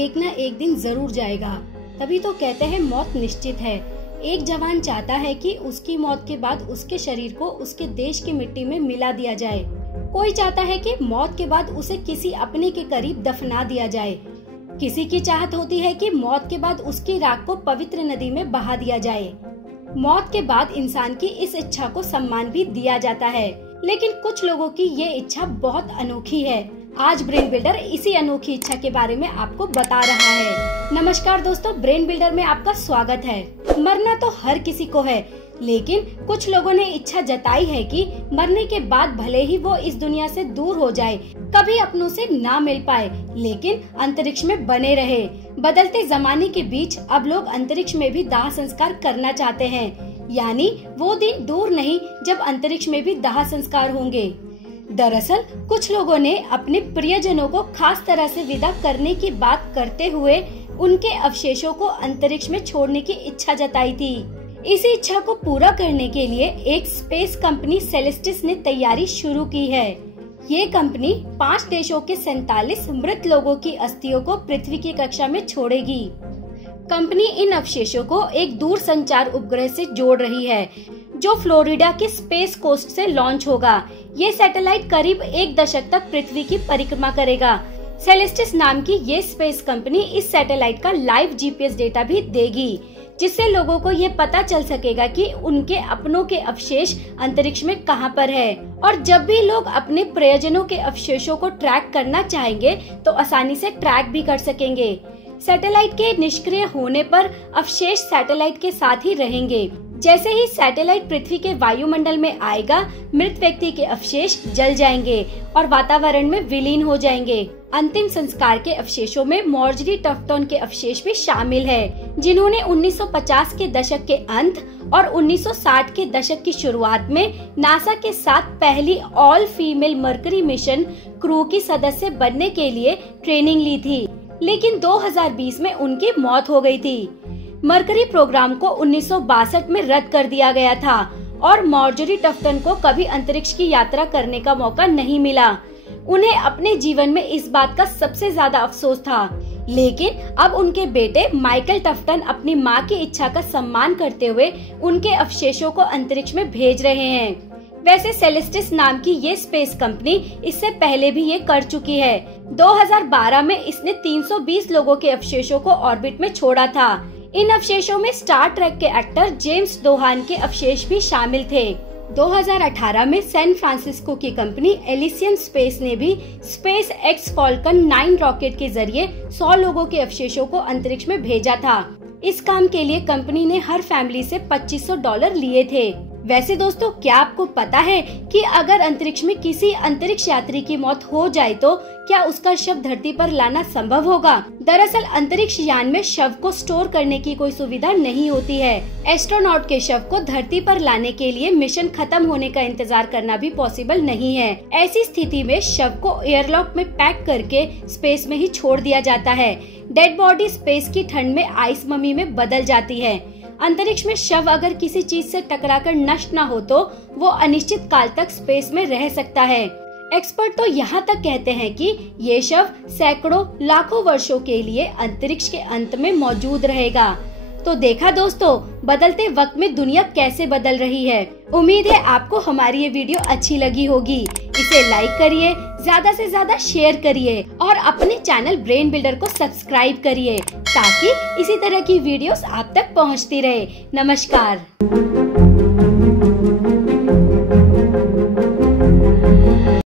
एक न एक दिन जरूर जाएगा, तभी तो कहते हैं मौत निश्चित है। एक जवान चाहता है कि उसकी मौत के बाद उसके शरीर को उसके देश की मिट्टी में मिला दिया जाए। कोई चाहता है कि मौत के बाद उसे किसी अपने के करीब दफना दिया जाए। किसी की चाहत होती है कि मौत के बाद उसकी राख को पवित्र नदी में बहा दिया जाए। मौत के बाद इंसान की इस इच्छा को सम्मान भी दिया जाता है, लेकिन कुछ लोगों की ये इच्छा बहुत अनोखी है। आज ब्रेन बिल्डर इसी अनोखी इच्छा के बारे में आपको बता रहा है। नमस्कार दोस्तों, ब्रेन बिल्डर में आपका स्वागत है। मरना तो हर किसी को है, लेकिन कुछ लोगों ने इच्छा जताई है कि मरने के बाद भले ही वो इस दुनिया से दूर हो जाए, कभी अपनों से ना मिल पाए, लेकिन अंतरिक्ष में बने रहे। बदलते जमाने के बीच अब लोग अंतरिक्ष में भी दाह संस्कार करना चाहते हैं, यानी वो दिन दूर नहीं जब अंतरिक्ष में भी दाह संस्कार होंगे। दरअसल कुछ लोगों ने अपने प्रियजनों को खास तरह से विदा करने की बात करते हुए उनके अवशेषों को अंतरिक्ष में छोड़ने की इच्छा जताई थी। इसी इच्छा को पूरा करने के लिए एक स्पेस कंपनी सेलेस्टिस ने तैयारी शुरू की है। ये कंपनी 5 देशों के 47 मृत लोगों की अस्थियों को पृथ्वी की कक्षा में छोड़ेगी। कंपनी इन अवशेषों को एक दूर संचार उपग्रह से जोड़ रही है, जो फ्लोरिडा के स्पेस कोस्ट से लॉन्च होगा। ये सैटेलाइट करीब 1 दशक तक पृथ्वी की परिक्रमा करेगा। सेलेस्टिस नाम की ये स्पेस कंपनी इस सैटेलाइट का लाइव जीपीएस डेटा भी देगी, जिससे लोगों को ये पता चल सकेगा कि उनके अपनों के अवशेष अंतरिक्ष में कहां पर है। और जब भी लोग अपने प्रियजनों के अवशेषों को ट्रैक करना चाहेंगे तो आसानी से ट्रैक भी कर सकेंगे। सैटेलाइट के निष्क्रिय होने पर अवशेष सैटेलाइट के साथ ही रहेंगे। जैसे ही सैटेलाइट पृथ्वी के वायुमंडल में आएगा, मृत व्यक्ति के अवशेष जल जाएंगे और वातावरण में विलीन हो जाएंगे। अंतिम संस्कार के अवशेषों में मार्जरी टफ्टन के अवशेष भी शामिल है, जिन्होंने 1950 के दशक के अंत और 1960 के दशक की शुरुआत में नासा के साथ पहली all female mercury mission crew की सदस्य बनने के लिए ट्रेनिंग ली थी, लेकिन 2020 में उनकी मौत हो गई थी। मरकरी प्रोग्राम को 1962 में रद्द कर दिया गया था और मार्जरी टफ्टन को कभी अंतरिक्ष की यात्रा करने का मौका नहीं मिला। उन्हें अपने जीवन में इस बात का सबसे ज्यादा अफसोस था, लेकिन अब उनके बेटे माइकल टफ्टन अपनी मां की इच्छा का सम्मान करते हुए उनके अवशेषों को अंतरिक्ष में भेज रहे हैं। वैसे सेलेस्टिस नाम की ये स्पेस कंपनी इससे पहले भी ये कर चुकी है। 2012 में इसने 320 लोगों के अवशेषों को ऑर्बिट में छोड़ा था। इन अवशेषों में स्टार ट्रेक के एक्टर जेम्स डोहान के अवशेष भी शामिल थे। 2018 में सैन फ्रांसिस्को की कंपनी एलिसियन स्पेस ने भी स्पेस एक्स फॉल्कन 9 रॉकेट के जरिए 100 लोगों के अवशेषों को अंतरिक्ष में भेजा था। इस काम के लिए कंपनी ने हर फैमिली से $2500 लिए थे। वैसे दोस्तों, क्या आपको पता है कि अगर अंतरिक्ष में किसी अंतरिक्ष यात्री की मौत हो जाए तो क्या उसका शव धरती पर लाना संभव होगा? दरअसल अंतरिक्ष यान में शव को स्टोर करने की कोई सुविधा नहीं होती है। एस्ट्रोनॉट के शव को धरती पर लाने के लिए मिशन खत्म होने का इंतजार करना भी पॉसिबल नहीं है। ऐसी स्थिति में शव को एयरलॉक में पैक करके स्पेस में ही छोड़ दिया जाता है। डेड बॉडी स्पेस की ठंड में आइस ममी में बदल जाती है। अंतरिक्ष में शव अगर किसी चीज से टकराकर नष्ट न हो तो वो अनिश्चित काल तक स्पेस में रह सकता है। एक्सपर्ट तो यहाँ तक कहते हैं कि ये शव सैकड़ों लाखों वर्षों के लिए अंतरिक्ष के अंत में मौजूद रहेगा। तो देखा दोस्तों, बदलते वक्त में दुनिया कैसे बदल रही है। उम्मीद है आपको हमारी ये वीडियो अच्छी लगी होगी। इसे लाइक करिए, ज्यादा से ज्यादा शेयर करिए और अपने चैनल ब्रेन बिल्डर को सब्सक्राइब करिए, ताकि इसी तरह की वीडियोस आप तक पहुंचती रहे। नमस्कार।